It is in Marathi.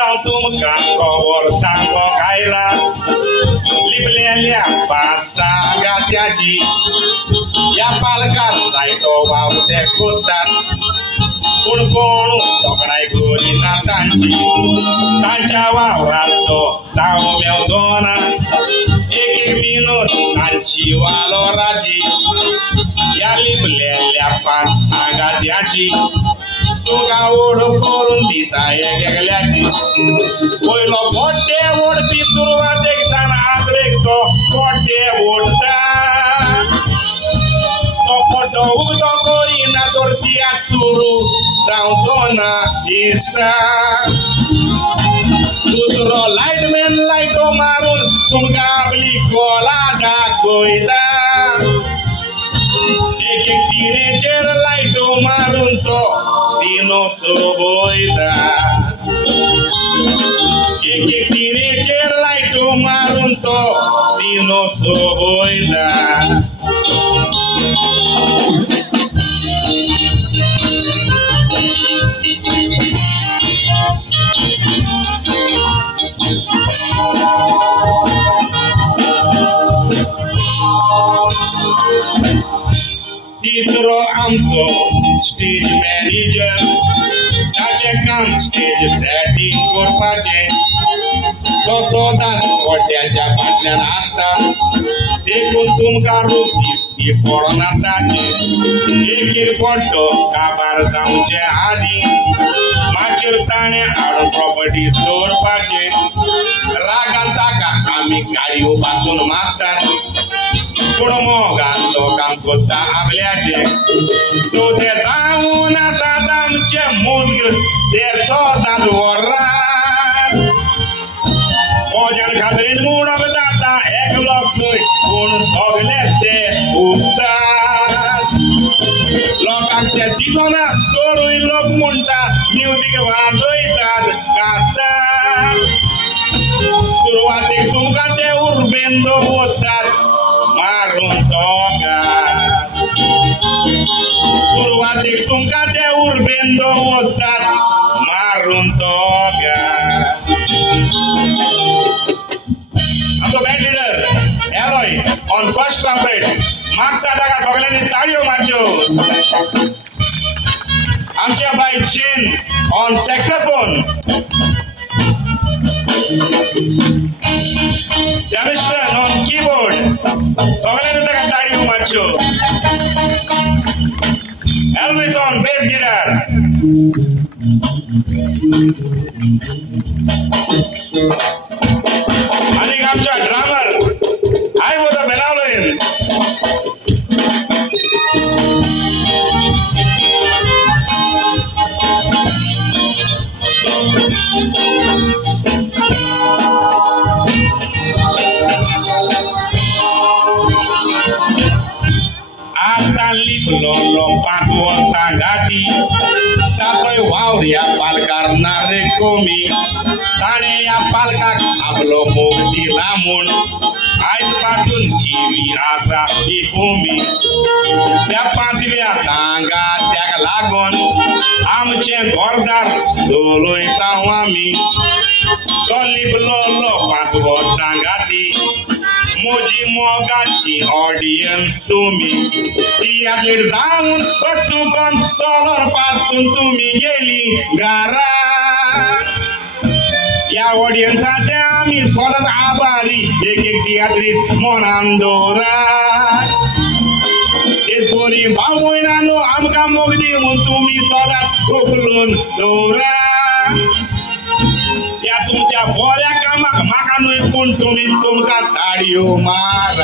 जाऊ तुमका खबर सांग खायला लिपलेल्या पाचा गात्याची या पालकात जायतो भाव ते खोतात कोण कोण तोकडाय गोरी नातांची तांच्या वावरात तो ताव मेवधोना एक एक विनोद तांची वालो राजी या लिपलेल्या पाचा गात्याची तुका ओढ करून दिता गेल्याची पहिलो मोठे ओढपी सुरुवात एकदाना आगळेक तो मोठे ओढता तो फोटो उगतो करीना दोरती सुरू जावतो ना दिसता दुसरो लाईटमॅन लाईटो मारून तुमका आपली कोला दाखयता एक एक सिनेचेर लाईटो मारून तो दिनो सोबयता एक एक सिनेचेर लाईटो मारून तो दिनो सोबयता तिसरो आमचो स्टेज मॅनेजर ताचे काम स्टेज सेटिंग करपाचे तो सदांच कोट्याच्या फाटल्यान आसता देखून तुमकां रूप दिसती पडना ताचे एक एक पड्डो काबार जावचे आदी माचेर ताणें हाडून प्रॉपर्टी दवरपाचे रागान ताका आमी गाडयो पासून मागतात पूण मोगान तो काम करता आपल्याचे तो ते जावन आसात आमचे मुजग ते सदांच वरात मोज्यान खात्रीन मुडोक जाता एकलोच न्हय पूण सगळे ते उठतात लोकांक ते दिसना तोरूय लोक म्हणटा म्युजीक वाजयतात गातात सुरवातेक तुमकां ते उर्बेन दवरतात मारून तोगात सुरवातेक तुमकां ते उर्बेन दवरतात मारून तोगात आमचो band leader alloy on first trumpet मागता ताका सगळ्यांनी ताळयो मारच्यो आमच्या बाय चीन on saxophone Janishran on keyboard. सगळ्यांनी ताका ताळयो मारच्यो Elvis on bass guitar. आणि आमचा ड्रामर आय वोदा बेनालोइन आता लिपलो पाचवो सांगाती तातोय वावऱ्या पालकार नारे कोमी ताणे या पालकाक आपलो मोग दिला म्हूण आयज पासून जीवी आसा ही भूमी त्या पांचव्या सांगात्याक लागून आमचे घरदार चलयताव आमी तो लिपलो पाचवो सांगाती मोजी मोगाची ऑडियन्स तुम्ही थिएटर जाऊन बसून चलर पासून तुम्ही गेली घरा या ऑडियन्साचे आमी सदांच आभारी एक एक थिएटरीत मनान दवरात एक बरी भाव भयणांनो आमकां मोग दिवन तुम्ही सदांच उखलून दवरात या तुमच्या बऱ्या कामाक म्हाका न्हय पूण तुमी तुमकां ताळयो मार